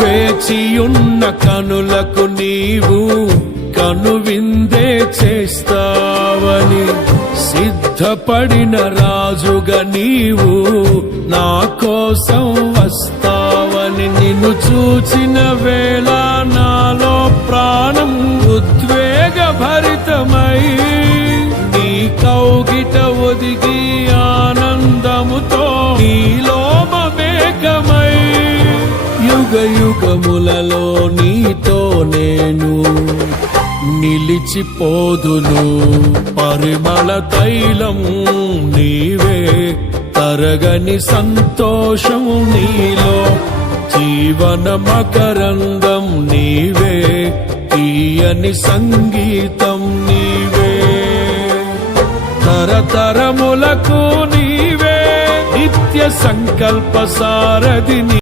వేచియున్న కనులకు నీవు కనువిందే చేస్తావని, సిద్ధపడిన రాజుగా నీవు నా కోసం వస్తావని, నిన్ను చూచిన వేళ నాలో ప్రాణం ఉద్వేగ భరితమై, నీ కౌగిట ఒదిగి ఆనందముతో నీలో మమేకమై, యుగ యుగములలో నీతో నేను నిలిచిపోదును. పరిమళ తైలం నీవే, తరగని సంతోషం నీలో, జీవన మకరందం నీవే, తీయని సంగీతం నీవే. తరతరములకు నీవే నిత్య సంకల్ప సారథి.